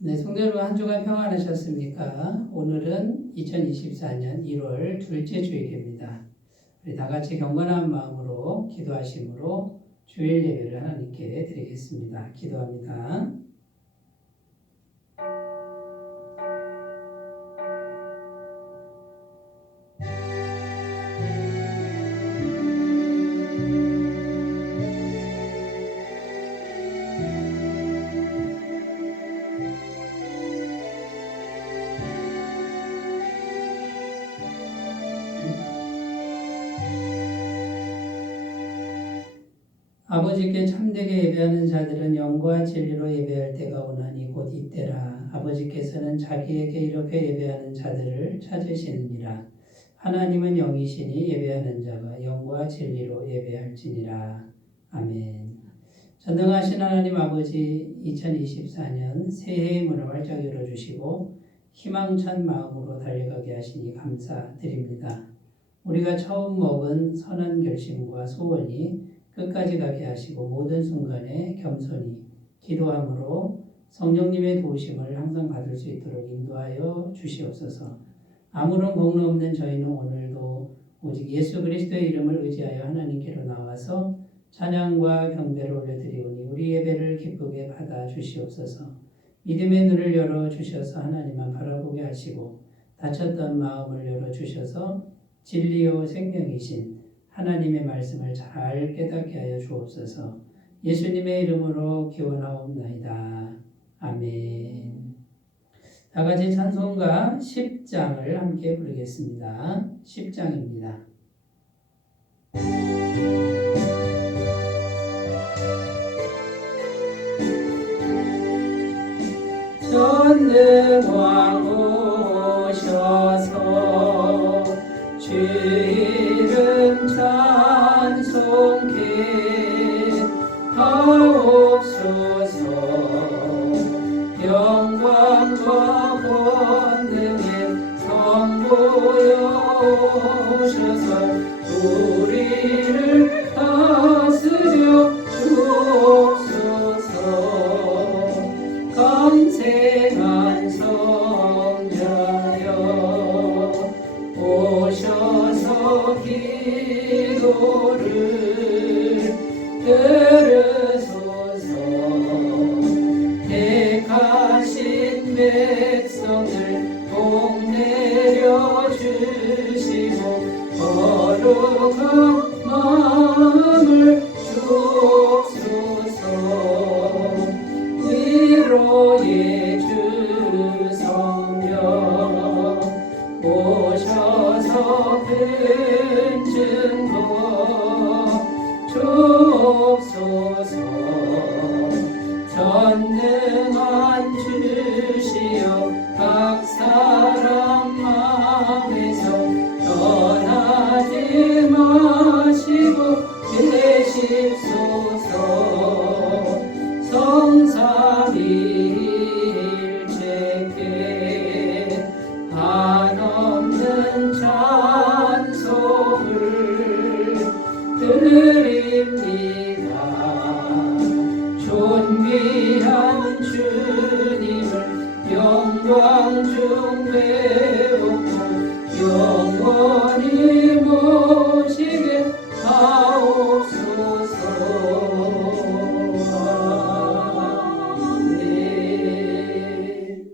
네, 성도 여러분 한 주간 평안하셨습니까? 오늘은 2024년 1월 둘째 주일입니다. 우리 다 같이 경건한 마음으로 기도하심으로 주일 예배를 하나님께 드리겠습니다. 기도합니다. 아버지께 참되게 예배하는 자들은 영과 진리로 예배할 때가 오나니 곧 이때라. 아버지께서는 자기에게 이렇게 예배하는 자들을 찾으시느니라. 하나님은 영이시니 예배하는 자가 영과 진리로 예배할지니라. 아멘. 전능하신 하나님 아버지, 2024년 새해의 문을 활짝 열어주시고 희망찬 마음으로 달려가게 하시니 감사드립니다. 우리가 처음 먹은 선한 결심과 소원이 끝까지 가게 하시고 모든 순간에 겸손히 기도함으로 성령님의 도우심을 항상 받을 수 있도록 인도하여 주시옵소서. 아무런 공로 없는 저희는 오늘도 오직 예수 그리스도의 이름을 의지하여 하나님께로 나와서 찬양과 경배를 올려드리오니 우리 예배를 기쁘게 받아 주시옵소서. 믿음의 눈을 열어주셔서 하나님만 바라보게 하시고 닫혔던 마음을 열어주셔서 진리요 생명이신 하나님의 말씀을 잘 깨닫게 하여 주옵소서. 예수님의 이름으로 기원하옵나이다. 아멘. 다 같이 찬송가 10장을 함께 부르겠습니다. 10장입니다. 전능왕 오셔서 주 이름 찬송케 하옵소서. 영광과 권능의 선보여 오셔서 우리를 다스려 주옵소서. 강생한 성자여 오셔서 기도를 들으소서. 택하신 백성을 복내려 주시고 거룩한 마음을 주옵소서. 위로의 주 성령 오셔서 큰 증거 주옵소서. 전능한 주시여 각 사람 마음에서 떠나지 마시고 계십소서. 성삼위일체께 한없는 찬송을 드립니다. 존귀한 주님을 영광 중 배우고 영원히 모시게 하옵소서. 아멘.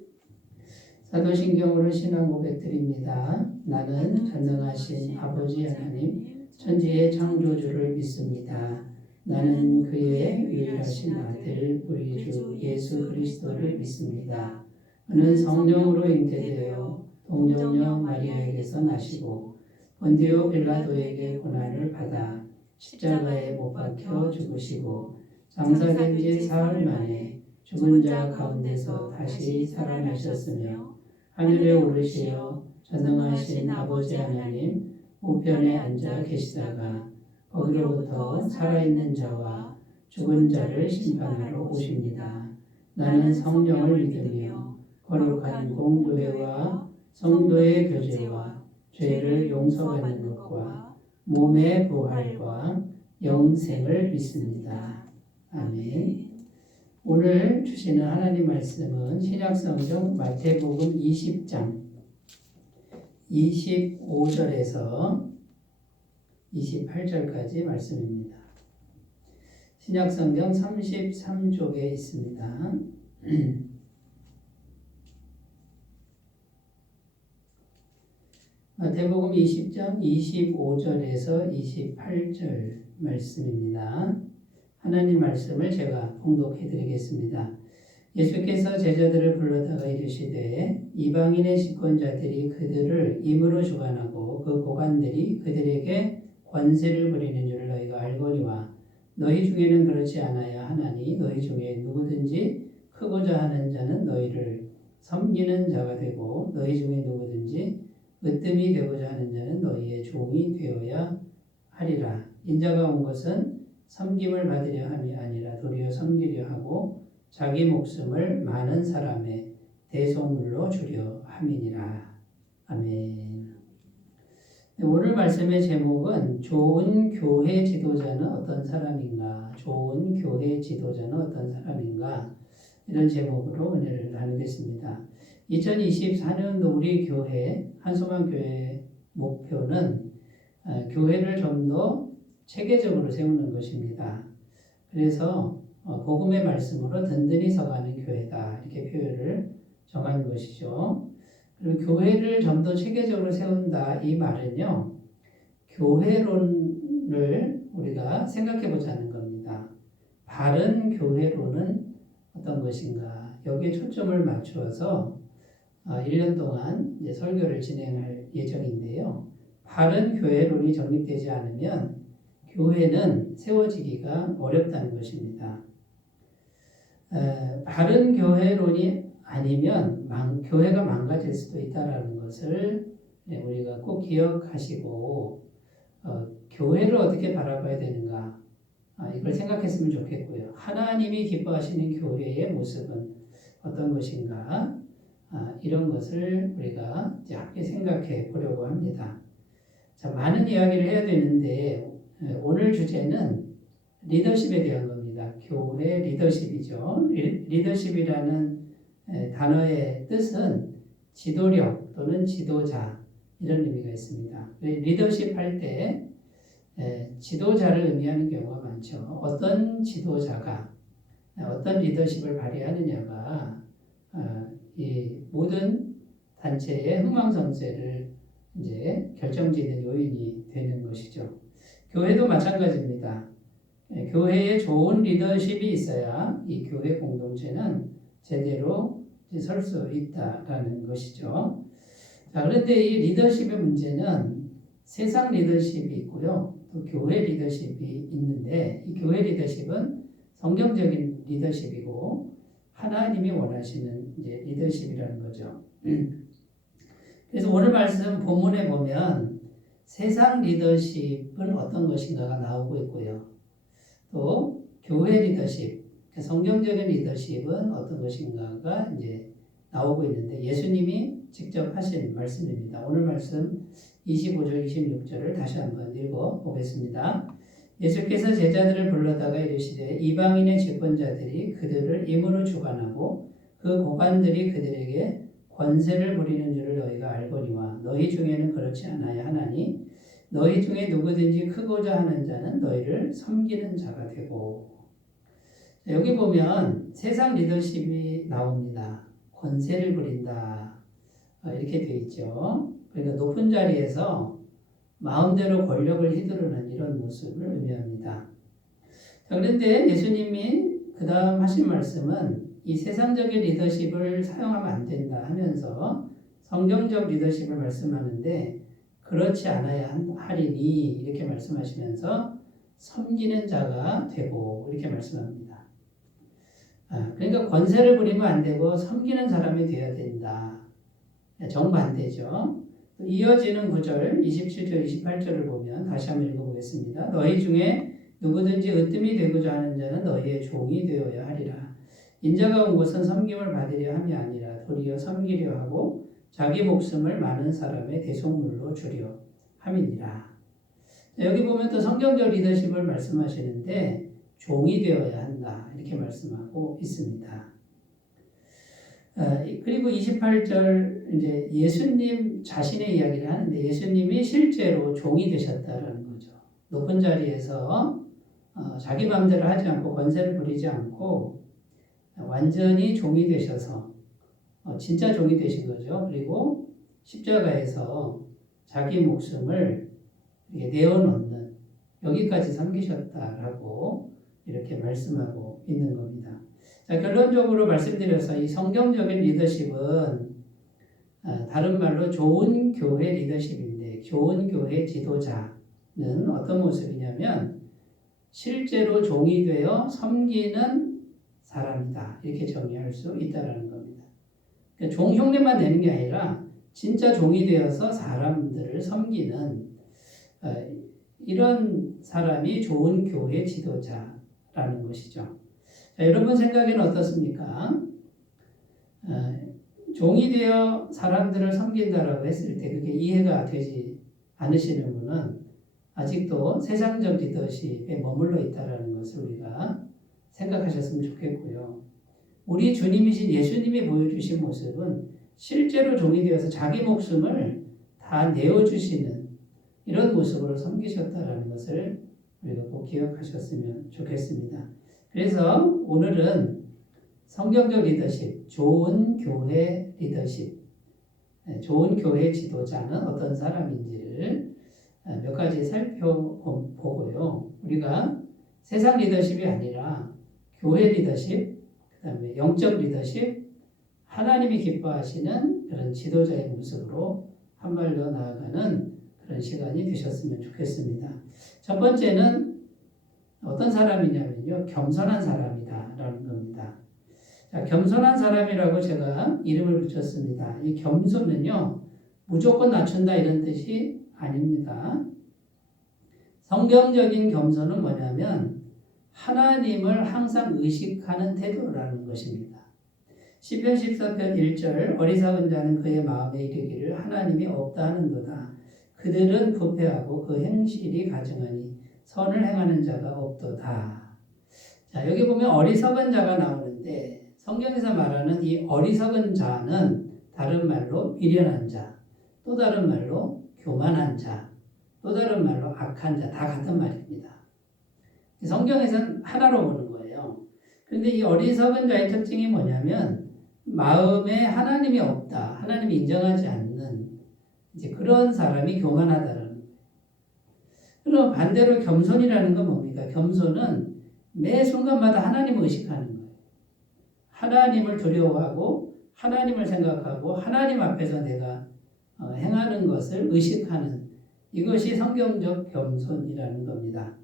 사도신경으로 신앙 고백드립니다. 나는 전능하신 아버지 하나님 천지의 창조주를 믿습니다. 나는 그의 유일하신 아들 우리 주 예수 그리스도를 믿습니다. 그는 성령으로 잉태되어 동정녀 마리아에게서 나시고 본디오 빌라도에게 고난을 받아 십자가에 못 박혀 죽으시고 장사된 지 사흘 만에 죽은 자 가운데서 다시 살아나셨으며 하늘에 오르시어 전능하신 아버지 하나님 우편에 앉아 계시다가 거기로부터 살아있는 자와 죽은 자를 심판하러 오십니다. 나는 성령을 믿으며 거룩한 공교회와 성도의 교제와 죄를 용서받는 것과 몸의 부활과 영생을 믿습니다. 아멘. 오늘 주시는 하나님 말씀은 신약성경 마태복음 20장 25절에서 28절까지 말씀입니다. 신약성경 33쪽에 있습니다. 마태복음 20장 25절에서 28절 말씀입니다. 하나님 말씀을 제가 봉독해 드리겠습니다. 예수께서 제자들을 불러다가 이르시되 이방인의 집권자들이 그들을 임으로 주관하고 그 고관들이 그들에게 권세를 부리는 줄을 너희가 알거니와 너희 중에는 그렇지 않아야 하나니 너희 중에 누구든지 크고자 하는 자는 너희를 섬기는 자가 되고 너희 중에 누구든지 으뜸이 되고자 하는 자는 너희의 종이 되어야 하리라. 인자가 온 것은 섬김을 받으려 함이 아니라 도리어 섬기려 하고 자기 목숨을 많은 사람의 대속물로 주려 함이니라. 아멘. 오늘 말씀의 제목은 좋은 교회 지도자는 어떤 사람인가? 좋은 교회 지도자는 어떤 사람인가? 이런 제목으로 은혜를 나누겠습니다. 2024년도 우리 교회 한소망교회 목표는 교회를 좀 더 체계적으로 세우는 것입니다. 그래서 복음의 말씀으로 든든히 서가는 교회다 이렇게 표현을 정한 것이죠. 그리고 교회를 좀 더 체계적으로 세운다 이 말은요. 교회론을 우리가 생각해 보자는 겁니다. 바른 교회론은 어떤 것인가 여기에 초점을 맞추어서 1년 동안 이제 설교를 진행할 예정인데요. 바른 교회론이 정립되지 않으면 교회는 세워지기가 어렵다는 것입니다. 바른 교회론이 아니면 교회가 망가질 수도 있다는 것을 우리가 꼭 기억하시고 교회를 어떻게 바라봐야 되는가 이걸 생각했으면 좋겠고요. 하나님이 기뻐하시는 교회의 모습은 어떤 것인가 이런 것을 우리가 이제 함께 생각해 보려고 합니다. 자, 많은 이야기를 해야 되는데 오늘 주제는 리더십에 대한 겁니다. 교회 리더십이죠. 리더십이라는 단어의 뜻은 지도력 또는 지도자 이런 의미가 있습니다. 리더십 할 때 지도자를 의미하는 경우가 많죠. 어떤 지도자가 어떤 리더십을 발휘하느냐가 이 모든 단체의 흥망성쇠를 이제 결정짓는 요인이 되는 것이죠. 교회도 마찬가지입니다. 교회에 좋은 리더십이 있어야 이 교회 공동체는 제대로 설 수 있다라는 것이죠. 자, 그런데 이 리더십의 문제는 세상 리더십이 있고요. 또 교회 리더십이 있는데 이 교회 리더십은 성경적인 리더십이고 하나님이 원하시는 이제 리더십이라는 거죠. 그래서 오늘 말씀 본문에 보면 세상 리더십은 어떤 것인가가 나오고 있고요. 또 교회 리더십, 성경적인 리더십은 어떤 것인가가 이제 나오고 있는데 예수님이 직접 하신 말씀입니다. 오늘 말씀 25절, 26절을 다시 한번 읽어보겠습니다. 예수께서 제자들을 불러다가 이르시되 이방인의 집권자들이 그들을 임으로 주관하고 그 고관들이 그들에게 권세를 부리는 줄을 너희가 알거니와 너희 중에는 그렇지 않아야 하나니 너희 중에 누구든지 크고자 하는 자는 너희를 섬기는 자가 되고. 여기 보면 세상 리더십이 나옵니다. 권세를 부린다 이렇게 되어 있죠. 그러니까 높은 자리에서 마음대로 권력을 휘두르는 이런 모습을 의미합니다. 자, 그런데 예수님이 그 다음 하신 말씀은 이 세상적인 리더십을 사용하면 안 된다 하면서 성경적 리더십을 말씀하는데 그렇지 않아야 하리니 이렇게 말씀하시면서 섬기는 자가 되고 이렇게 말씀합니다. 그러니까 권세를 부리면 안 되고 섬기는 사람이 되어야 된다. 정반대죠. 이어지는 구절 27절 28절을 보면 다시 한번 읽어보겠습니다. 너희 중에 누구든지 으뜸이 되고자 하는 자는 너희의 종이 되어야 하리라. 인자가 온 것은 섬김을 받으려 함이 아니라 도리어 섬기려 하고 자기 목숨을 많은 사람의 대속물로 주려 함이니라. 여기 보면 또 성경적 리더십을 말씀하시는데 종이 되어야 한다. 아닌가 이렇게 말씀하고 있습니다. 그리고 28절 이제 예수님 자신의 이야기를 하는데 예수님이 실제로 종이 되셨다라는 거죠. 높은 자리에서 자기 마음대로 하지 않고 권세를 부리지 않고 완전히 종이 되셔서 진짜 종이 되신 거죠. 그리고 십자가에서 자기 목숨을 이렇게 내어놓는 여기까지 섬기셨다라고 이렇게 말씀하고 있는 겁니다. 자, 결론적으로 말씀드려서 이 성경적인 리더십은 다른 말로 좋은 교회 리더십인데 좋은 교회 지도자는 어떤 모습이냐면 실제로 종이 되어 섬기는 사람이다. 이렇게 정의할 수 있다는 겁니다. 그러니까 종 흉내만 내는 게 아니라 진짜 종이 되어서 사람들을 섬기는 이런 사람이 좋은 교회 지도자라는 것이죠. 자, 여러분 생각에는 어떻습니까? 종이 되어 사람들을 섬긴다라고 했을 때 그게 이해가 되지 않으시는 분은 아직도 세상적 리더십에 머물러 있다는 것을 우리가 생각하셨으면 좋겠고요. 우리 주님이신 예수님이 보여주신 모습은 실제로 종이 되어서 자기 목숨을 다 내어주시는 이런 모습으로 섬기셨다는 것을 우리가 꼭 기억하셨으면 좋겠습니다. 그래서 오늘은 성경적 리더십, 좋은 교회 리더십, 좋은 교회 지도자는 어떤 사람인지를 몇 가지 살펴보고요. 우리가 세상 리더십이 아니라 교회 리더십, 그 다음에 영적 리더십, 하나님이 기뻐하시는 그런 지도자의 모습으로 한 발 더 나아가는 그런 시간이 되셨으면 좋겠습니다. 첫 번째는 어떤 사람이냐면요. 겸손한 사람이다라는 겁니다. 자, 겸손한 사람이라고 제가 이름을 붙였습니다. 이 겸손은요. 무조건 낮춘다 이런 뜻이 아닙니다. 성경적인 겸손은 뭐냐면 하나님을 항상 의식하는 태도라는 것입니다. 시편 14편 1절 어리석은 자는 그의 마음에 이르기를 하나님이 없다 하는도다. 그들은 부패하고 그 행실이 가증하니 선을 행하는 자가 없도다. 자, 여기 보면 어리석은 자가 나오는데 성경에서 말하는 이 어리석은 자는 다른 말로 미련한 자, 또 다른 말로 교만한 자, 또 다른 말로 악한 자, 다 같은 말입니다. 성경에서는 하나로 보는 거예요. 그런데 이 어리석은 자의 특징이 뭐냐면 마음에 하나님이 없다, 하나님이 인정하지 않는 이제 그런 사람이 교만하다라는 거예요. 그럼 반대로 겸손이라는 건 뭡니까? 겸손은 매 순간마다 하나님을 의식하는 거예요. 하나님을 두려워하고 하나님을 생각하고 하나님 앞에서 내가 행하는 것을 의식하는 이것이 성경적 겸손이라는 겁니다.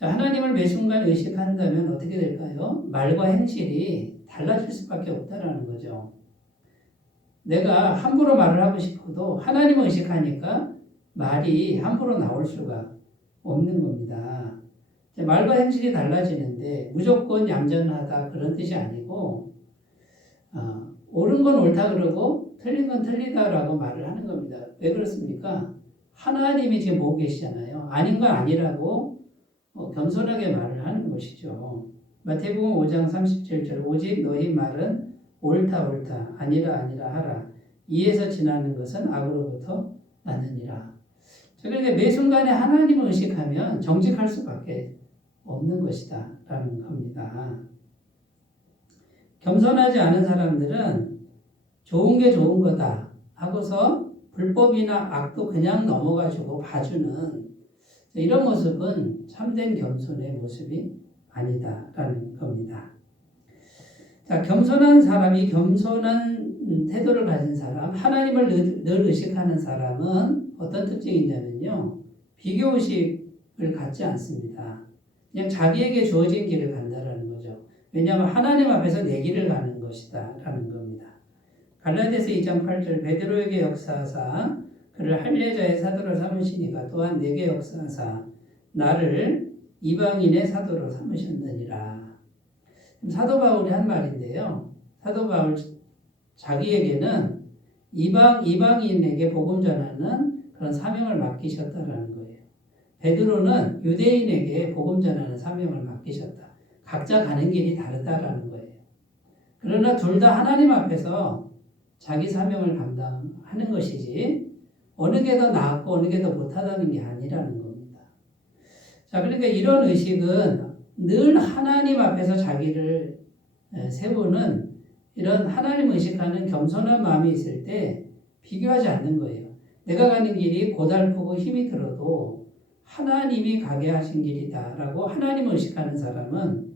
자, 하나님을 매 순간 의식한다면 어떻게 될까요? 말과 행실이 달라질 수밖에 없다라는 거죠. 내가 함부로 말을 하고 싶어도 하나님을 의식하니까 말이 함부로 나올 수가 없는 겁니다. 말과 행실이 달라지는데 무조건 얌전하다 그런 뜻이 아니고 옳은 건 옳다 그러고 틀린 건 틀리다라고 말을 하는 겁니다. 왜 그렇습니까? 하나님이 지금 보고 계시잖아요. 아닌 건 아니라고 겸손하게 말을 하는 것이죠. 마태복음 5장 37절 오직 너희 말은 옳다 옳다 아니라 아니라 하라. 이에서 지나는 것은 악으로부터 나느니라. 그러니까 매 순간에 하나님을 의식하면 정직할 수밖에 없는 것이다 라는 겁니다. 겸손하지 않은 사람들은 좋은 게 좋은 거다 하고서 불법이나 악도 그냥 넘어가지고 봐주는 이런 모습은 참된 겸손의 모습이 아니다라는 겁니다. 자, 겸손한 사람이 겸손한 태도를 가진 사람, 하나님을 늘 의식하는 사람은 어떤 특징이 있냐면요. 비교의식을 갖지 않습니다. 그냥 자기에게 주어진 길을 간다라는 거죠. 왜냐하면 하나님 앞에서 내 길을 가는 것이다 라는 겁니다. 갈라디아서 2장 8절 베드로에게 역사하사 그를 할례자의 사도로 삼으시니가 또한 내게 역사하사 나를 이방인의 사도로 삼으셨느니라. 사도 바울이 한 말인데요. 사도 바울 자기에게는 이방인에게 복음 전하는 그런 사명을 맡기셨다라는 거예요. 베드로는 유대인에게 복음 전하는 사명을 맡기셨다. 각자 가는 길이 다르다라는 거예요. 그러나 둘 다 하나님 앞에서 자기 사명을 감당하는 것이지 어느 게 더 나았고 어느 게 더 못하다는 게 아니라는 겁니다. 자, 그러니까 이런 의식은 늘 하나님 앞에서 자기를 세우는 이런 하나님 의식하는 겸손한 마음이 있을 때 비교하지 않는 거예요. 내가 가는 길이 고달프고 힘이 들어도 하나님이 가게 하신 길이다라고 하나님 의식하는 사람은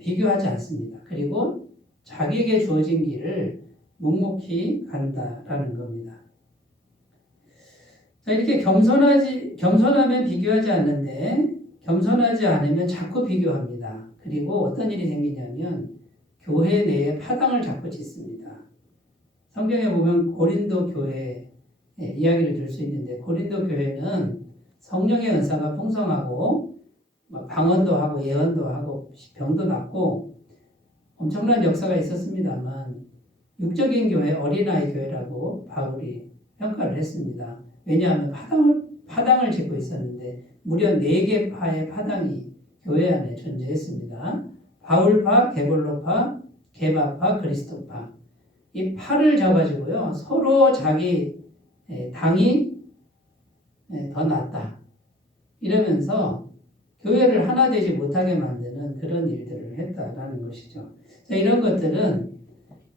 비교하지 않습니다. 그리고 자기에게 주어진 길을 묵묵히 간다라는 겁니다. 자, 이렇게 겸손하면 비교하지 않는데 겸손하지 않으면 자꾸 비교합니다. 그리고 어떤 일이 생기냐면 교회 내에 파당을 자꾸 짓습니다. 성경에 보면 고린도 교회 이야기를 들 수 있는데 고린도 교회는 성령의 은사가 풍성하고 방언도 하고 예언도 하고 병도 낫고 엄청난 역사가 있었습니다만 육적인 교회, 어린아이 교회라고 바울이 평가를 했습니다. 왜냐하면 파당을 짓고 있었는데 무려 4개 파의 파당이 교회 안에 존재했습니다. 바울파, 게볼로파, 게바파, 그리스도파. 이 파를 져가지고요 서로 자기 당이 더 낫다 이러면서 교회를 하나 되지 못하게 만드는 그런 일들을 했다라는 것이죠. 자, 이런 것들은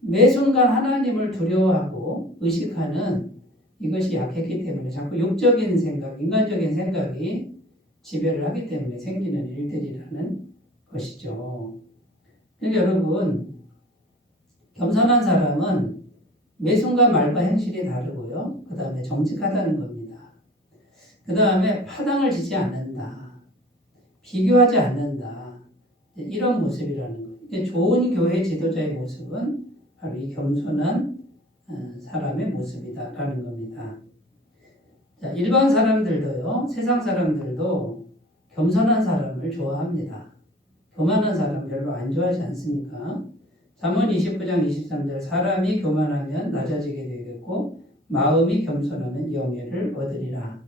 매 순간 하나님을 두려워하고 의식하는 이것이 약했기 때문에 자꾸 육적인 생각, 인간적인 생각이 지배를 하기 때문에 생기는 일들이라는 것이죠. 그러니까 여러분, 겸손한 사람은 매 순간 말과 행실이 다르고요. 그 다음에 정직하다는 겁니다. 그 다음에 파당을 짓지 않는다. 비교하지 않는다. 이런 모습이라는 거예요. 좋은 교회 지도자의 모습은 바로 이 겸손한 사람의 모습이다라는 겁니다. 자, 일반 사람들도요, 세상 사람들도 겸손한 사람을 좋아합니다. 교만한 사람 별로 안 좋아하지 않습니까? 잠언 29장 23절 사람이 교만하면 낮아지게 되겠고 마음이 겸손하면 영예를 얻으리라.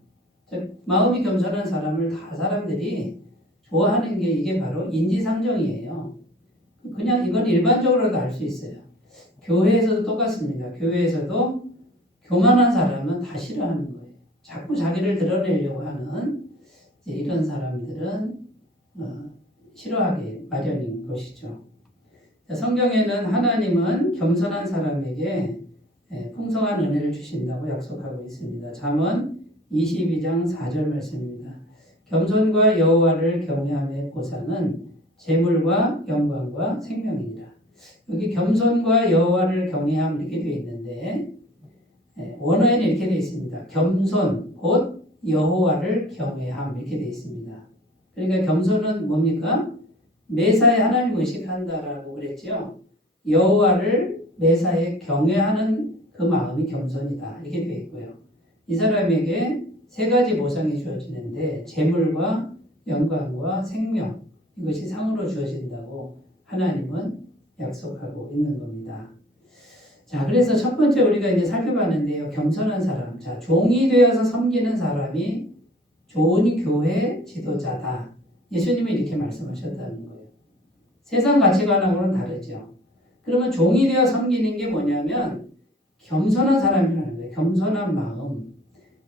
즉 마음이 겸손한 사람을 다 사람들이 좋아하는 게 이게 바로 인지상정이에요. 그냥 이건 일반적으로도 알 수 있어요. 교회에서도 똑같습니다. 교회에서도 교만한 사람은 다 싫어하는 거예요. 자꾸 자기를 드러내려고 하는 이런 사람들은 싫어하기 마련인 것이죠. 성경에는 하나님은 겸손한 사람에게 풍성한 은혜를 주신다고 약속하고 있습니다. 잠언 22장 4절 말씀입니다. 겸손과 여호와를 경외함의 보상은 재물과 영광과 생명이니라. 여기 겸손과 여호와를 경외함 이렇게 되어 있는데 원어에는 이렇게 되어 있습니다. 겸손 곧 여호와를 경외함 이렇게 되어 있습니다. 그러니까 겸손은 뭡니까? 매사에 하나님을 의식한다라고 그랬죠. 여호와를 매사에 경외하는 그 마음이 겸손이다 이렇게 되어 있고요. 이 사람에게 3가지 보상이 주어지는데 재물과 영광과 생명 이것이 상으로 주어진다고 하나님은 약속하고 있는 겁니다. 자, 그래서 첫 번째 우리가 이제 살펴봤는데요. 겸손한 사람. 자, 종이 되어서 섬기는 사람이 좋은 교회 지도자다. 예수님이 이렇게 말씀하셨다는 거예요. 세상 가치관하고는 다르죠. 그러면 종이 되어 섬기는 게 뭐냐면 겸손한 사람이라는 거예요. 겸손한 마음.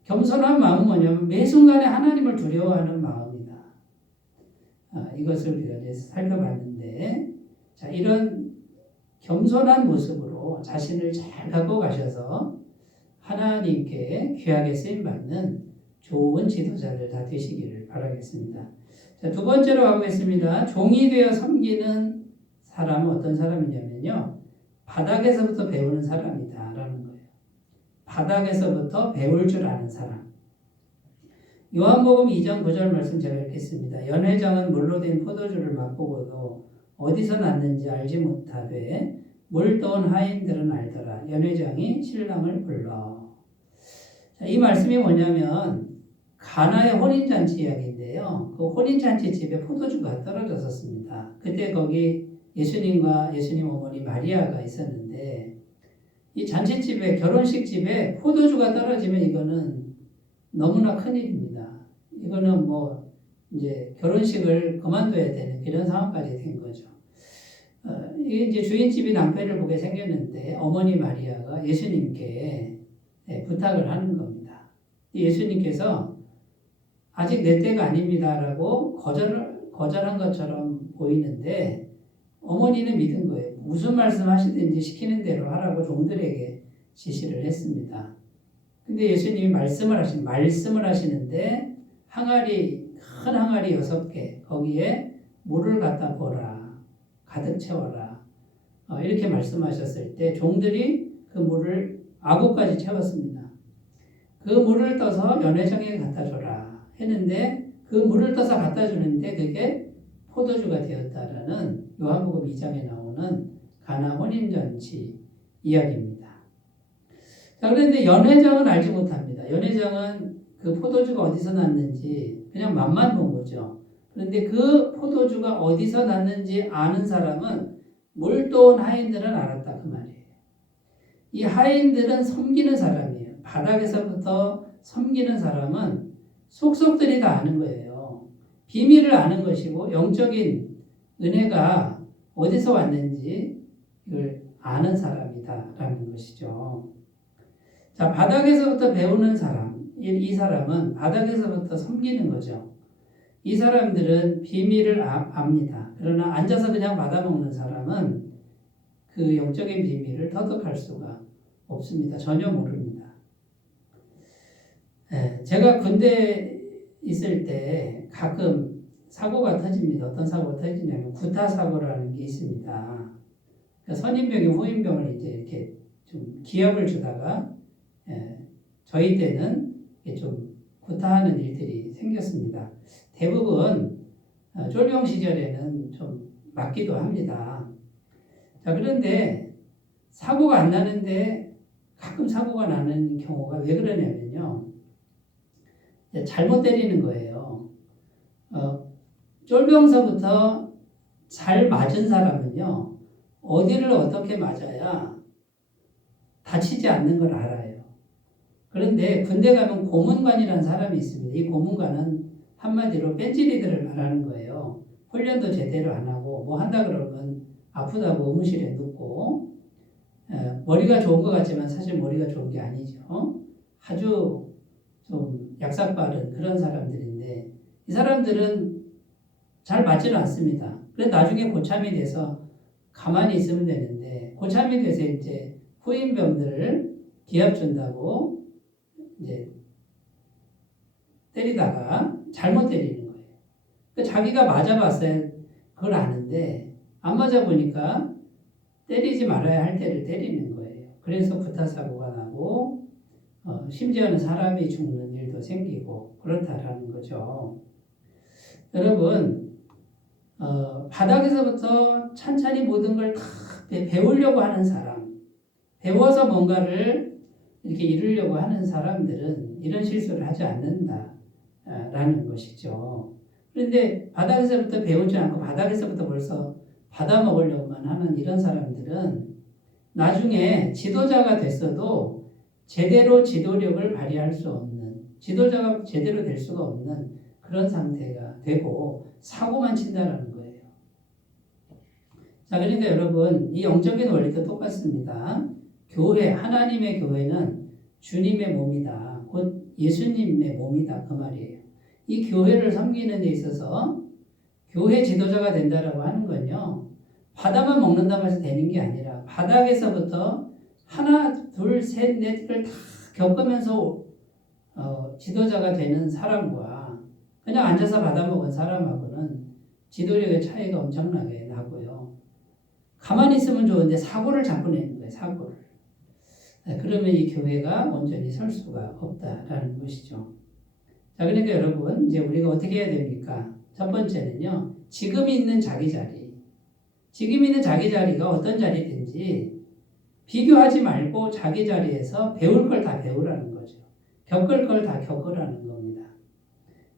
겸손한 마음은 뭐냐면 매 순간에 하나님을 두려워하는 마음이다. 이것을 우리가 이제 살펴봤는데, 자, 이런 겸손한 모습으로 자신을 잘 갖고 가셔서 하나님께 귀하게 쓰임받는 좋은 지도자들 다 되시기를 바라겠습니다. 자, 2번째로 가보겠습니다. 종이 되어 섬기는 사람은 어떤 사람이냐면요. 바닥에서부터 배우는 사람이다라는 거예요. 바닥에서부터 배울 줄 아는 사람. 요한복음 2장 9절 말씀 제가 읽겠습니다. 연회장은 물로 된 포도주를 맛보고도 어디서 났는지 알지 못하되 물 떠온 하인들은 알더라. 연회장이 신랑을 불러. 자, 이 말씀이 뭐냐면 가나의 혼인잔치 이야기인데요. 그 혼인잔치 집에 포도주가 떨어졌었습니다. 그때 거기 예수님과 예수님 어머니 마리아가 있었는데 이 잔치집에 결혼식 집에 포도주가 떨어지면 이거는 너무나 큰일입니다. 이거는 뭐 이제 결혼식을 그만둬야 되는 이런 상황까지 된 거죠. 이게 이제 주인집이 낭패를 보게 생겼는데 어머니 마리아가 예수님께 부탁을 하는 겁니다. 예수님께서 아직 내 때가 아닙니다라고 거절한 것처럼 보이는데 어머니는 믿은 거예요. 무슨 말씀하시든지 시키는 대로 하라고 종들에게 지시를 했습니다. 근데 예수님이 말씀을 하시는데 큰 항아리 6개 거기에 물을 갖다 보라 가득 채워라 이렇게 말씀하셨을 때 종들이 그 물을 아구까지 채웠습니다. 그 물을 떠서 연회장에 갖다 줘라 했는데 그 물을 떠서 갖다 주는데 그게 포도주가 되었다라는 요한복음 2장에 나오는 가나 혼인잔치 이야기입니다. 자, 그런데 연회장은 알지 못합니다. 연회장은 그 포도주가 어디서 났는지 그냥 맛만 본 거죠. 그런데 그 포도주가 어디서 났는지 아는 사람은 물도온 하인들은 알았다 그 말이에요. 이 하인들은 섬기는 사람이에요. 바닥에서부터 섬기는 사람은 속속들이 다 아는 거예요. 비밀을 아는 것이고 영적인 은혜가 어디서 왔는지 이걸 아는 사람이다라는 것이죠. 자, 바닥에서부터 배우는 사람, 이 사람은 바닥에서부터 섬기는 거죠. 이 사람들은 비밀을 압니다. 그러나 앉아서 그냥 받아먹는 사람은 그 영적인 비밀을 터득할 수가 없습니다. 전혀 모릅니다. 제가 군대 있을 때 가끔 사고가 터집니다. 어떤 사고가 터지냐면 구타 사고라는 게 있습니다. 선임병이 후임병을 이제 이렇게 좀 기합을 주다가 저희 때는 좀 구타하는 일들이 생겼습니다. 대부분 쫄병 시절에는 좀 맞기도 합니다. 자, 그런데 사고가 안 나는데 가끔 사고가 나는 경우가 왜 그러냐면요. 잘못 때리는 거예요. 쫄병서부터 잘 맞은 사람은요. 어디를 어떻게 맞아야 다치지 않는 걸 알아요. 그런데 군대 가면 고문관이라는 사람이 있습니다. 이 고문관은 한마디로 뺀질이들을 말하는 거예요. 훈련도 제대로 안 하고 뭐 한다 그러면 아프다고 의무실에 눕고 머리가 좋은 것 같지만 사실 머리가 좋은 게 아니죠. 아주 좀 약삭빠른 그런 사람들인데 이 사람들은 잘 맞지는 않습니다. 그래서 나중에 고참이 돼서 가만히 있으면 되는데 고참이 돼서 이제 후임병들을 기합 준다고 이제 때리다가 잘못 때리는 거예요. 그러니까 자기가 맞아봤어요. 그걸 아는데 안 맞아보니까 때리지 말아야 할 때를 때리는 거예요. 그래서 구타 사고가 나고 심지어는 사람이 죽는 일도 생기고 그렇다라는 거죠. 여러분 바닥에서부터 찬찬히 모든 걸 다 배우려고 하는 사람, 배워서 뭔가를 이렇게 이루려고 하는 사람들은 이런 실수를 하지 않는다라는 것이죠. 그런데 바닥에서부터 배우지 않고 바닥에서부터 벌써 받아먹으려고만 하는 이런 사람들은 나중에 지도자가 됐어도 제대로 지도력을 발휘할 수 없는, 지도자가 제대로 될 수가 없는 그런 상태가 되고 사고만 친다라는 거예요. 자, 그러니까 여러분 이 영적인 원리도 똑같습니다. 교회, 하나님의 교회는 주님의 몸이다. 곧 예수님의 몸이다. 그 말이에요. 이 교회를 섬기는 데 있어서 교회 지도자가 된다라고 하는 건요. 바다만 먹는다고 해서 되는 게 아니라 바닥에서부터 하나, 둘, 셋, 넷을 다 겪으면서 지도자가 되는 사람과 그냥 앉아서 받아먹은 사람하고는 지도력의 차이가 엄청나게 나고요. 가만히 있으면 좋은데 사고를 자꾸 내는 거예요. 사고를. 그러면 이 교회가 온전히 설 수가 없다라는 것이죠. 자, 그러니까 여러분 이제 우리가 어떻게 해야 됩니까? 첫 번째는요. 지금 있는 자기 자리. 지금 있는 자기 자리가 어떤 자리든지 비교하지 말고 자기 자리에서 배울 걸 다 배우라는 거죠. 겪을 걸 다 겪으라는 겁니다.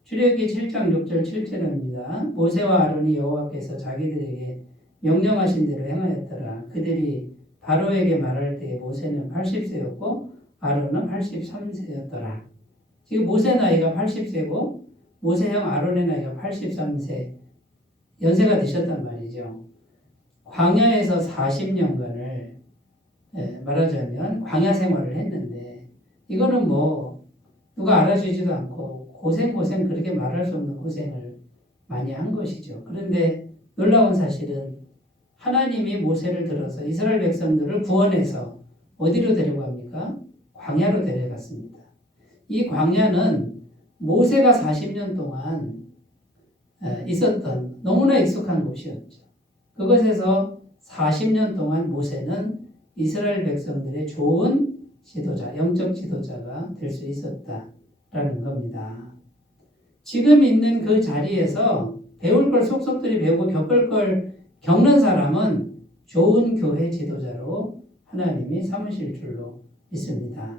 출애굽기 7장 6절 7절입니다. 모세와 아론이 여호와께서 자기들에게 명령하신 대로 행하였더라. 그들이 바로에게 말할 때에 모세는 80세였고 아론은 83세였더라. 지금 모세 나이가 80세고 모세형 아론의 나이가 83세 연세가 되셨단 말이죠. 광야에서 40년간을 말하자면 광야 생활을 했는데 이거는 뭐 누가 알아주지도 않고 고생 그렇게 말할 수 없는 고생을 많이 한 것이죠. 그런데 놀라운 사실은 하나님이 모세를 들어서 이스라엘 백성들을 구원해서 어디로 데려갑니까? 광야로 데려갔습니다. 이 광야는 모세가 40년 동안 있었던 너무나 익숙한 곳이었죠. 그것에서 40년 동안 모세는 이스라엘 백성들의 좋은 지도자, 영적 지도자가 될 수 있었다라는 겁니다. 지금 있는 그 자리에서 배울 걸 속속들이 배우고 겪을 걸 겪는 사람은 좋은 교회 지도자로 하나님이 삼으실 줄로 믿습니다.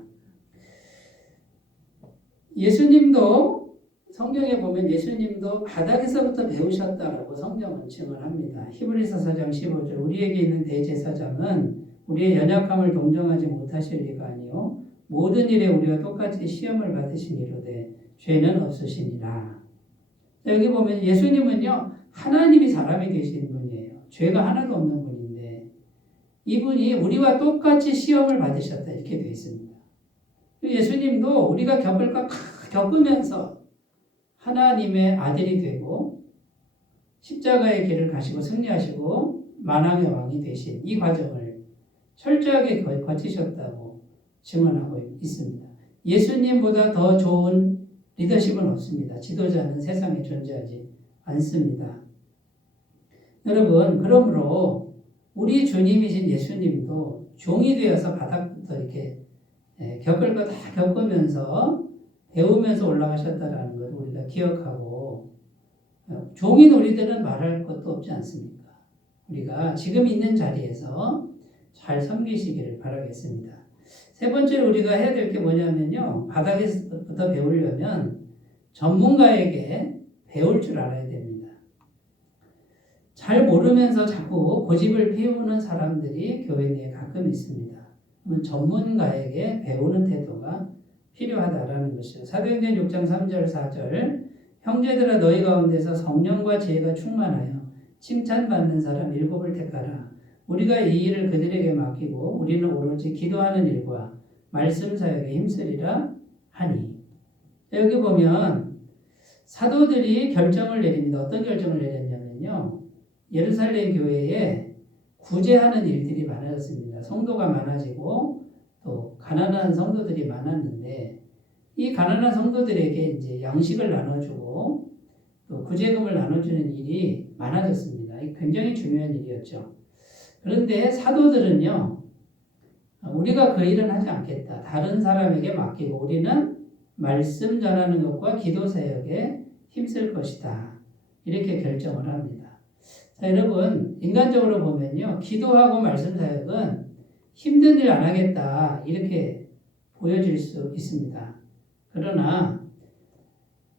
예수님도 성경에 보면 예수님도 바닥에서부터 배우셨다라고 성경은 증언합니다. 히브리서 4장 15절 우리에게 있는 대제사장은 우리의 연약함을 동정하지 못하실 리가 아니요 모든 일에 우리와 똑같이 시험을 받으시니로되 죄는 없으시니라. 여기 보면 예수님은요 하나님이 사람이 되신 분이에요. 죄가 하나도 없는 분인데 이분이 우리와 똑같이 시험을 받으셨다 이렇게 되어 있습니다. 예수님도 우리가 겪을 거 다 겪으면서 하나님의 아들이 되고 십자가의 길을 가시고 승리하시고 만왕의 왕이 되신 이 과정을 철저하게 거치셨다고 증언하고 있습니다. 예수님보다 더 좋은 리더십은 없습니다. 지도자는 세상에 존재하지 않습니다. 여러분, 그러므로 우리 주님이신 예수님도 종이 되어서 바닥부터 이렇게 겪을 거 다 겪으면서 배우면서 올라가셨다라는 걸 우리가 기억하고 종인 우리들은 말할 것도 없지 않습니까? 우리가 지금 있는 자리에서 잘 섬기시기를 바라겠습니다. 세 번째로 우리가 해야 될 게 뭐냐면요. 바닥에서부터 배우려면 전문가에게 배울 줄 알아야 됩니다. 잘 모르면서 자꾸 고집을 피우는 사람들이 교회 내에 가끔 있습니다. 그러면 전문가에게 배우는 태도가 필요하다라는 것이죠. 사도행전 6장 3절 4절 형제들아 너희 가운데서 성령과 지혜가 충만하여 칭찬받는 사람 7을 택하라. 우리가 이 일을 그들에게 맡기고 우리는 오로지 기도하는 일과 말씀 사역에 힘쓰리라 하니. 여기 보면 사도들이 결정을 내립니다. 어떤 결정을 내렸냐면요. 예루살렘 교회에 구제하는 일들이 많아졌습니다. 성도가 많아지고 또 가난한 성도들이 많았는데 이 가난한 성도들에게 이제 양식을 나눠주고 또 구제금을 나눠주는 일이 많아졌습니다. 이 굉장히 중요한 일이었죠. 그런데 사도들은요, 우리가 그 일은 하지 않겠다. 다른 사람에게 맡기고 우리는 말씀 전하는 것과 기도 사역에 힘쓸 것이다. 이렇게 결정을 합니다. 자, 여러분, 인간적으로 보면요, 기도하고 말씀 사역은 힘든 일 안 하겠다. 이렇게 보여질 수 있습니다. 그러나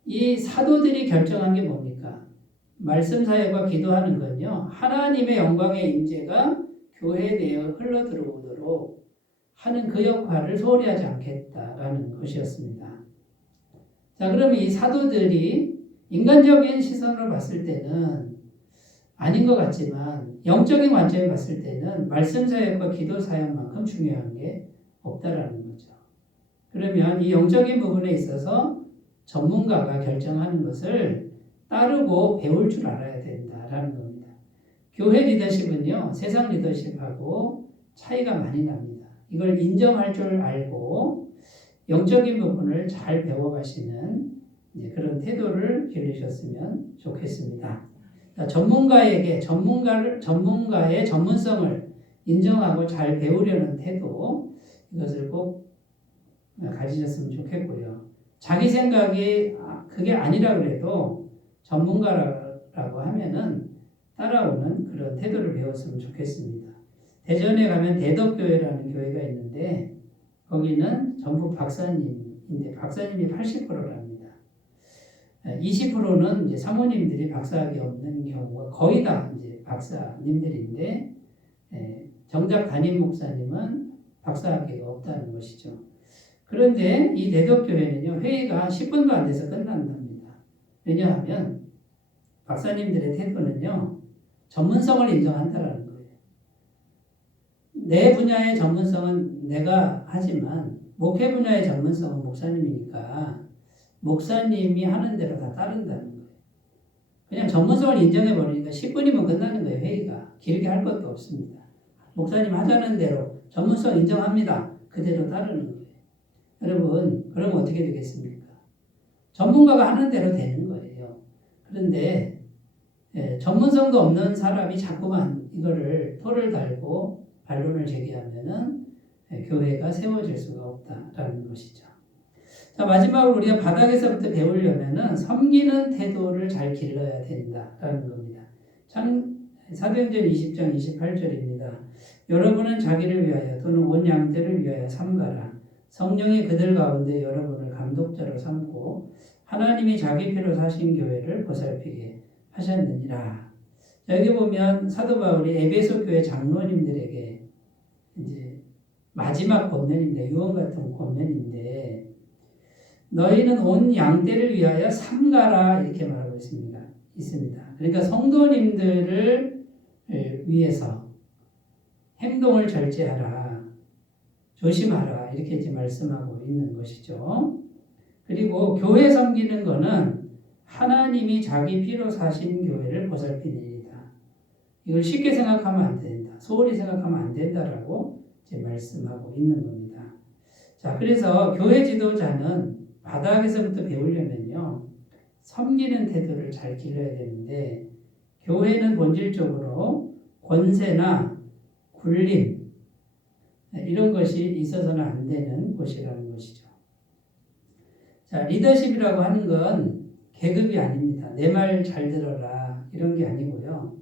이 사도들이 결정한 게 뭡니까? 말씀 사역과 기도하는 건요. 하나님의 영광의 임재가 교회 내에 흘러 들어오도록 하는 그 역할을 소홀히 하지 않겠다라는 것이었습니다. 자, 그러면 이 사도들이 인간적인 시선으로 봤을 때는 아닌 것 같지만 영적인 관점에 봤을 때는 말씀 사역과 기도 사역만큼 중요한 게 없다라는 거죠. 그러면 이 영적인 부분에 있어서 전문가가 결정하는 것을 따르고 배울 줄 알아야 된다라는 겁니다. 교회 리더십은요, 세상 리더십하고 차이가 많이 납니다. 이걸 인정할 줄 알고 영적인 부분을 잘 배워가시는 그런 태도를 기르셨으면 좋겠습니다. 전문가의 전문성을 인정하고 잘 배우려는 태도, 이것을 꼭 가지셨으면 좋겠고요. 자기 생각이 그게 아니라 그래도 전문가라고 하면은 따라오는 그런 태도를 배웠으면 좋겠습니다. 대전에 가면 대덕교회라는 교회가 있는데 거기는 전부 박사님인데 박사님이 80%랍니다. 20%는 이제 사모님들이 박사학위 없는 경우가 거의 다 이제 박사님들인데 정작 담임 목사님은 박사학위가 없다는 것이죠. 그런데 이 대덕교회는요, 회의가 10분도 안 돼서 끝난답니다. 왜냐하면 박사님들의 태도는요, 전문성을 인정한다라는 거예요. 내 분야의 전문성은 내가 하지만 목회 분야의 전문성은 목사님이니까 목사님이 하는 대로 다 따른다는 거예요. 그냥 전문성을 인정해버리니까 10분이면 끝나는 거예요, 회의가. 길게 할 것도 없습니다. 목사님 하자는 대로 전문성 인정합니다. 그대로 따르는 거예요. 여러분, 그러면 어떻게 되겠습니까? 전문가가 하는 대로 되는 거예요. 그런데 전문성도 없는 사람이 자꾸만 이거를 토를 달고 반론을 제기하면은 교회가 세워질 수가 없다라는 것이죠. 자, 마지막으로 우리가 바닥에서부터 배우려면은 섬기는 태도를 잘 길러야 된다라는 겁니다. 사도행전 20장 28절입니다. 여러분은 자기를 위하여 또는 온 양떼를 위하여 삼가라. 성령이 그들 가운데 여러분을 감독자로 삼고 하나님이 자기 피로 사신 교회를 보살피게 하셨느니라. 여기 보면 사도 바울이 에베소 교회 장로님들에게 이제 마지막 권면인데, 유언 같은 권면인데, 너희는 온 양떼를 위하여 삼가라 이렇게 말하고 있습니다. 그러니까 성도님들을 위해서 행동을 절제하라, 조심하라 이렇게 이제 말씀하고 있는 것이죠. 그리고 교회 섬기는 거는 하나님이 자기 피로 사신 교회를 보살피는 일이다. 이걸 쉽게 생각하면 안 된다. 소홀히 생각하면 안 된다라고 이제 말씀하고 있는 겁니다. 자, 그래서 교회 지도자는 바닥에서부터 배우려면요, 섬기는 태도를 잘 길러야 되는데, 교회는 본질적으로 권세나 굴림 이런 것이 있어서는 안 되는 곳이라는 것이죠. 자, 리더십이라고 하는 건 계급이 아닙니다. 내 말 잘 들어라 이런 게 아니고요.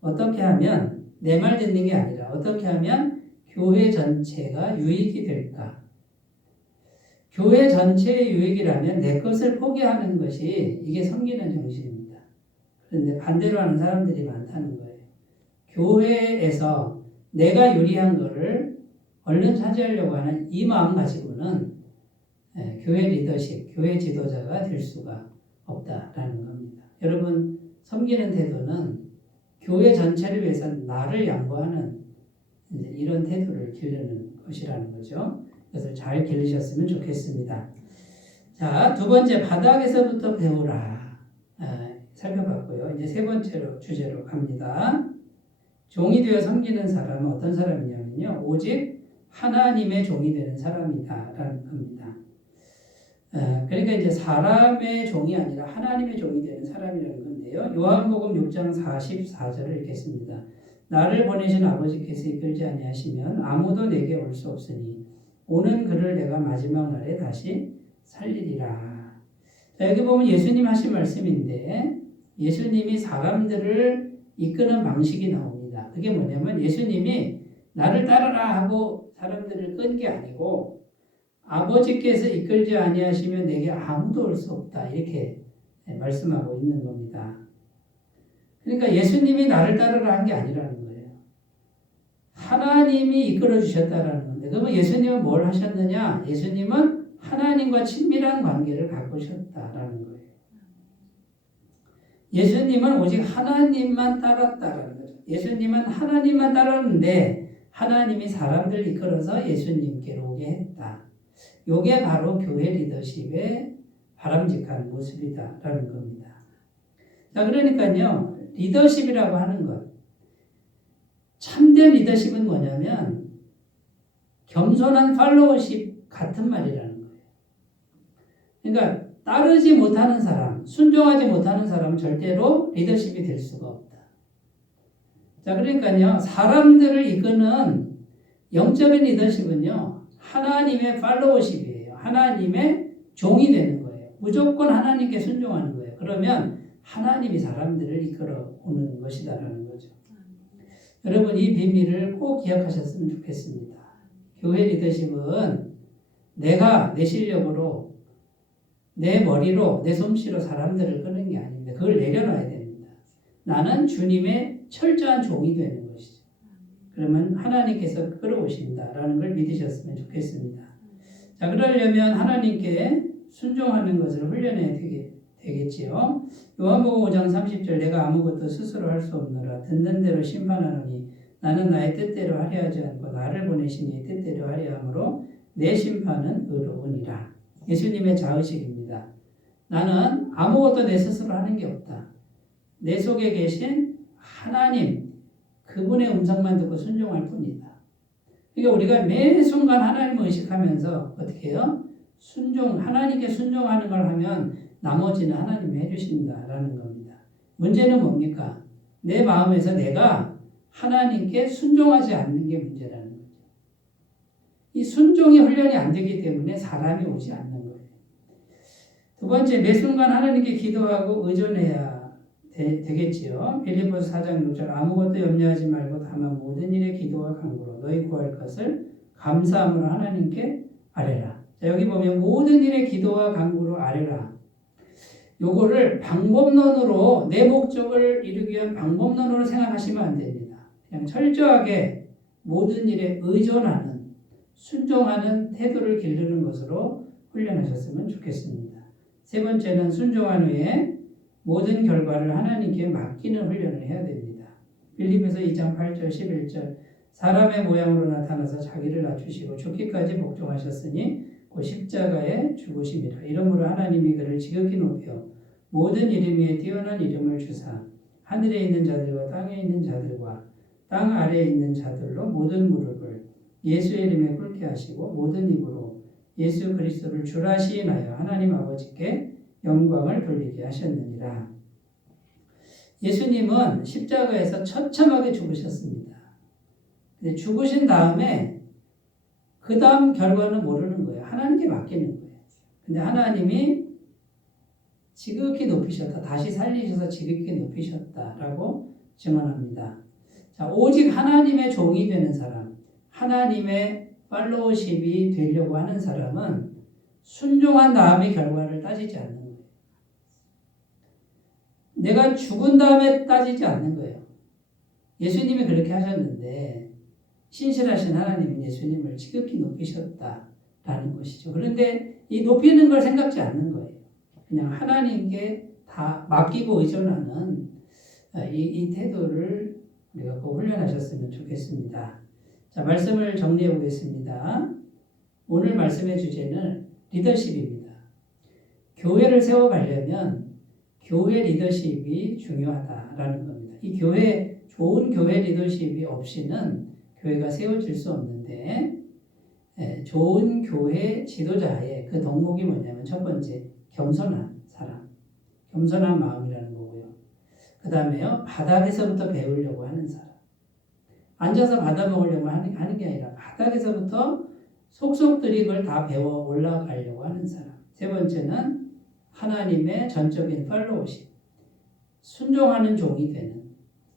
어떻게 하면 내 말 듣는 게 아니라 어떻게 하면 교회 전체가 유익이 될까? 교회 전체의 유익이라면 내 것을 포기하는 것이 이게 섬기는 정신입니다. 그런데 반대로 하는 사람들이 많다는 거예요. 교회에서 내가 유리한 거를 얼른 차지하려고 하는 이 마음 가지고는 교회 리더십, 교회 지도자가 될 수가 없다라는 겁니다. 여러분, 섬기는 태도는 교회 전체를 위해서 나를 양보하는 이런 태도를 기르는 것이라는 거죠. 그래서 잘 기르셨으면 좋겠습니다. 자, 두 번째, 바닥에서부터 배우라. 살펴봤고요. 이제 세 번째로 주제로 갑니다. 종이 되어 섬기는 사람은 어떤 사람이냐면요, 오직 하나님의 종이 되는 사람이다라는 겁니다. 그러니까 이제 사람의 종이 아니라 하나님의 종이 되는 사람이라는 건데요. 요한복음 6장 44절을 읽겠습니다. 나를 보내신 아버지께서 이끌지 아니하시면 아무도 내게 올 수 없으니 오는 그를 내가 마지막 날에 다시 살리리라. 자, 여기 보면 예수님 하신 말씀인데, 예수님이 사람들을 이끄는 방식이 나옵니다. 그게 뭐냐면 예수님이 나를 따르라 하고 사람들을 끈 게 아니고, 아버지께서 이끌지 아니하시면 내게 아무도 올 수 없다 이렇게 말씀하고 있는 겁니다. 그러니까 예수님이 나를 따르라 한 게 아니라는 거예요. 하나님이 이끌어 주셨다라는 건데, 그러면 예수님은 뭘 하셨느냐? 예수님은 하나님과 친밀한 관계를 가꾸셨다라는 거예요. 예수님은 오직 하나님만 따랐다라는 거죠. 예수님은 하나님만 따랐는데 하나님이 사람들 이끌어서 예수님께로 오게 했다. 이게 바로 교회 리더십의 바람직한 모습이다라는 겁니다. 자, 그러니까요, 리더십이라고 하는 것, 참된 리더십은 뭐냐면 겸손한 팔로워십 같은 말이라는 거예요. 그러니까 따르지 못하는 사람, 순종하지 못하는 사람은 절대로 리더십이 될 수가 없다. 자, 그러니까요, 사람들을 이끄는 영적인 리더십은요, 하나님의 팔로워십이에요. 하나님의 종이 되는 거예요. 무조건 하나님께 순종하는 거예요. 그러면 하나님이 사람들을 이끌어 오는 것이다라는 거죠. 여러분, 이 비밀을 꼭 기억하셨으면 좋겠습니다. 교회 리더십은 내가 내 실력으로, 내 머리로, 내 솜씨로 사람들을 끄는 게 아닙니다. 그걸 내려놔야 됩니다. 나는 주님의 철저한 종이 되는 것이죠. 그러면 하나님께서 끌어오신다라는 걸 믿으셨으면 좋겠습니다. 자, 그러려면 하나님께 순종하는 것을 훈련해야 되겠지요. 요한복음 5장 30절 내가 아무것도 스스로 할 수 없노라. 듣는 대로 심판하노니 나는 나의 뜻대로 하려 하지 않고 나를 보내신 이의 뜻대로 하려 하므로 내 심판은 의로우니라. 예수님의 자의식입니다. 나는 아무것도 내 스스로 하는 게 없다. 내 속에 계신 하나님, 그분의 음성만 듣고 순종할 뿐이다. 그러니까 우리가 매 순간 하나님을 의식하면서 어떻게 해요? 하나님께 순종하는 걸 하면 나머지는 하나님이 해주신다라는 겁니다. 문제는 뭡니까? 내 마음에서 내가 하나님께 순종하지 않는 게 문제라는 거죠. 이 순종이 훈련이 안 되기 때문에 사람이 오지 않는 거예요. 두 번째, 매 순간 하나님께 기도하고 의존해야 되겠지요. 빌립보서 4장 6절 아무것도 염려하지 말고 다만 모든 일에 기도와 간구로 너희 구할 것을 감사함으로 하나님께 아뢰라. 자, 여기 보면 모든 일에 기도와 간구로 아뢰라. 요거를 방법론으로 내 목적을 이루기 위한 방법론으로 생각하시면 안 됩니다. 그냥 철저하게 모든 일에 의존하는 순종하는 태도를 기르는 것으로 훈련하셨으면 좋겠습니다. 세 번째는 순종한 후에 모든 결과를 하나님께 맡기는 훈련을 해야 됩니다. 빌립보서 2장 8절 11절 사람의 모양으로 나타나서 자기를 낮추시고 죽기까지 복종하셨으니 곧 십자가에 죽으심이라. 이러므로 하나님이 그를 지극히 높여 모든 이름 위에 뛰어난 이름을 주사 하늘에 있는 자들과 땅에 있는 자들과 땅 아래에 있는 자들로 모든 무릎을 예수의 이름에 꿇게 하시고 모든 입으로 예수 그리스도를 주라 시인하여 하나님 아버지께 영광을 돌리게 하셨느니라. 예수님은 십자가에서 처참하게 죽으셨습니다. 근데 죽으신 다음에 그 다음 결과는 모르는 거예요. 하나님께 맡기는 거예요. 근데 하나님이 지극히 높이셨다. 다시 살리셔서 지극히 높이셨다라고 증언합니다. 자, 오직 하나님의 종이 되는 사람, 하나님의 팔로우십이 되려고 하는 사람은 순종한 다음에 결과를 따지지 않는 거예요. 내가 죽은 다음에 따지지 않는 거예요. 예수님이 그렇게 하셨는데 신실하신 하나님은 예수님을 지극히 높이셨다라는 것이죠. 그런데 이 높이는 걸 생각지 않는 거예요. 그냥 하나님께 다 맡기고 의존하는 이 태도를 우리가 꼭 훈련하셨으면 좋겠습니다. 자, 말씀을 정리해 보겠습니다. 오늘 말씀의 주제는 리더십입니다. 교회를 세워가려면 교회 리더십이 중요하다라는 겁니다. 이 좋은 교회 리더십이 없이는 교회가 세워질 수 없는데, 좋은 교회 지도자의 그 덕목이 뭐냐면 첫 번째, 겸손한 사람, 겸손한 마음이라는 거고요. 그 다음에요, 바닥에서부터 배우려고 하는 사람. 앉아서 받아먹으려고 하는 게 아니라 바닥에서부터 속속들이 그걸 다 배워 올라가려고 하는 사람. 세 번째는 하나님의 전적인 팔로우십, 순종하는 종이 되는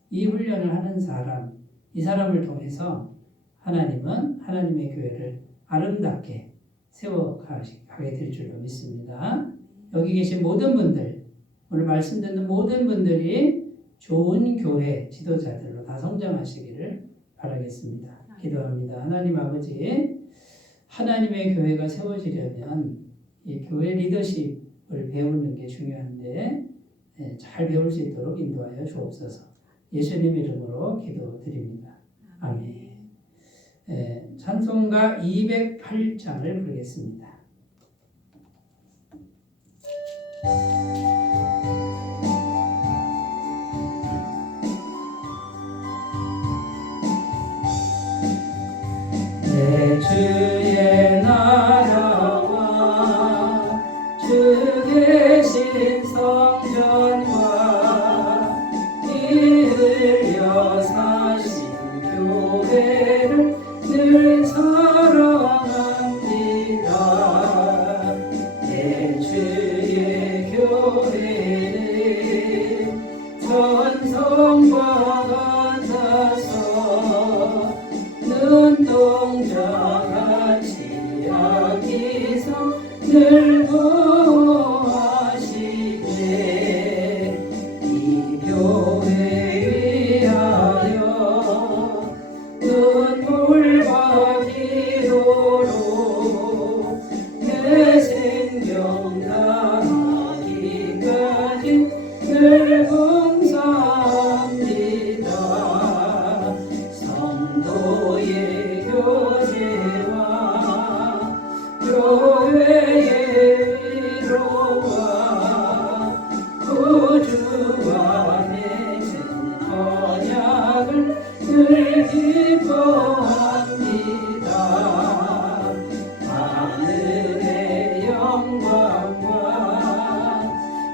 이 훈련을 하는 사람, 이 사람을 통해서 하나님은 하나님의 교회를 아름답게 세워가게 될 줄로 믿습니다. 여기 계신 모든 분들, 오늘 말씀 듣는 모든 분들이 좋은 교회 지도자들로 다 성장하시기를 바라겠습니다. 기도합니다. 하나님 아버지, 하나님의 교회가 세워지려면 이 교회 리더십을 배우는 게 중요한데 잘 배울 수 있도록 인도하여 주옵소서. 예수님 이름으로 기도드립니다. 아멘. 찬송가 208장을 부르겠습니다. 내 주의 나라와 주 계신 성전과 이을려 사신 교회를 늘 사랑합니다. 내 주의 교회는 전성과 같아서 눈동자같이 아기서 늘 보호하시네. 이 교회 위하여 눈물과 기도로 내 생명 다하기까지 교회의 위로와 구주와 맺은 언약을 늘 기뻐합니다. 하늘의 영광과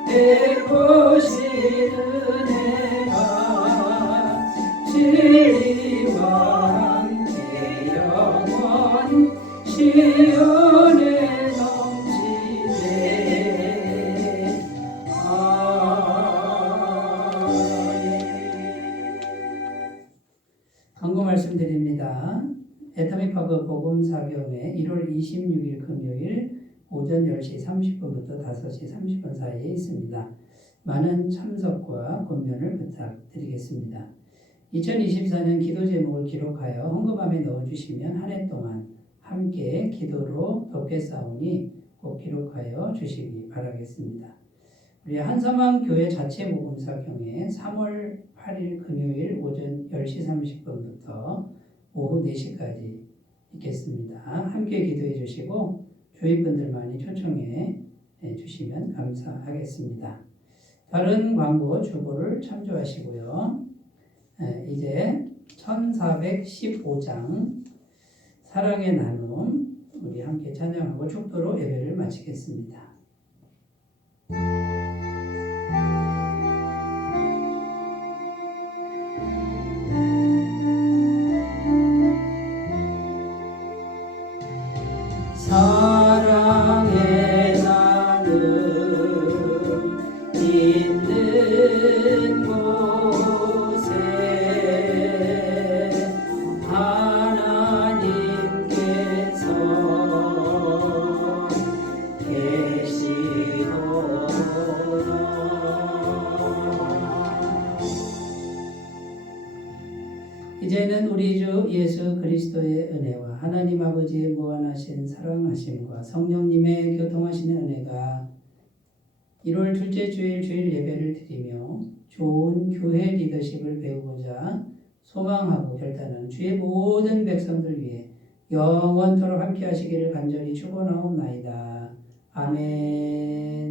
배고신 은혜가 진리와 함께 영원히 시온에 넘치네. 아멘. 광고 말씀드립니다. 애터미파크 복음사경회 1월 26일 금요일 오전 10시 30분부터 5시 30분 사이에 있습니다. 많은 참석과 권면을 부탁드리겠습니다. 2024년 기도 제목을 기록하여 헌금함에 넣어주시면 한 해 동안 함께 기도로 돕겠사오니 꼭 기록하여 주시기 바라겠습니다. 우리 한섬암 교회 자체 복음사경회 3월 8일 금요일 오전 10시 30분부터 오후 4시까지 있겠습니다. 함께 기도해 주시고 주위 분들 많이 초청해 주시면 감사하겠습니다. 다른 광고 주보를 참조하시고요. 이제 1415장 사랑의 나눔 우리 함께 찬양하고 축도로 예배를 마치겠습니다. 사랑의 나눔 있는 곳에 하나님께서 계시도다. 이제는 우리 주 예수 그리스도의 은혜와 하나님 아버지의 무한하신 사랑하심과 성령님의 교통하시는 은혜가 1월 둘째 주일 주일 예배를 드리며 좋은 교회 리더십을 배우고자 소망하고 결단한 주의 모든 백성들 위해 영원토록 함께 하시기를 간절히 축원하옵나이다. 아멘.